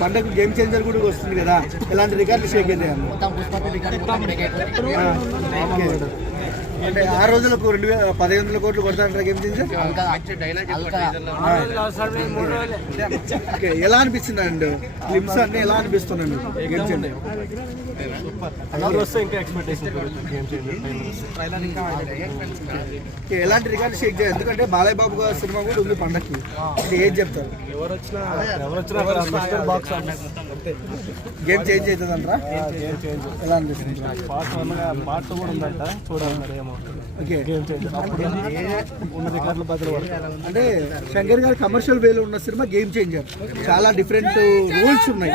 పండగ game changer కూడా వస్తుంది కదా, ఎలాంటి రికార్డు షేక్ అయితే అంటే ఆ రోజులకు 1500 కోట్లు కొడతారంటారా గేమ్ చేంజర్? ఎలా అనిపిస్తుంది అండి క్లిప్స్ అన్ని ఎలా అనిపిస్తున్నాయి గేమ్ చేంజర్? ఎలాంటి రికార్డు షేక్ చేయాలి? ఎందుకంటే బాలయ్య బాబు గారి సినిమా కూడా ఉంది పండగకి, అంటే ఏం చెప్తారు? గేమ్ చేంజ్ అవుతుంది అంటారా? ఎలా అనిపిస్తుంది? పార్ట్ కూడా ఉందంట, చూడాలి మరి ఏమో. అంటే శంకర్ గారి కమర్షియల్ వేలో ఉన్న సినిమా గేమ్ చేంజర్, చాలా డిఫరెంట్ రూల్స్ ఉన్నాయి.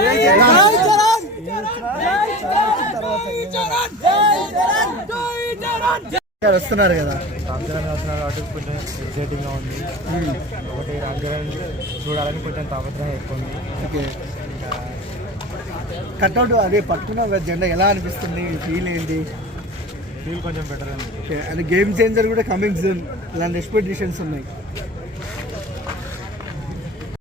వస్తున్నారు కదా, అటు కొంచెం ఎక్సైటింగ్ గా ఉంది. ఒకటి రామ్ చూడాలని కొంచెం తాపత్రయం ఎక్కువ ఉంది. ఓకే, కట్అవుట్ అదే పట్టుకున్న జెండా ఎలా అనిపిస్తుంది? ఫీల్ ఏంటి? ఫీల్ కొంచెం బెటర్. ఓకే, అంటే గేమ్ చేంజర్ కూడా కమింగ్ జూన్, ఇలాంటి ఎక్స్పెక్టేషన్స్ ఉన్నాయి.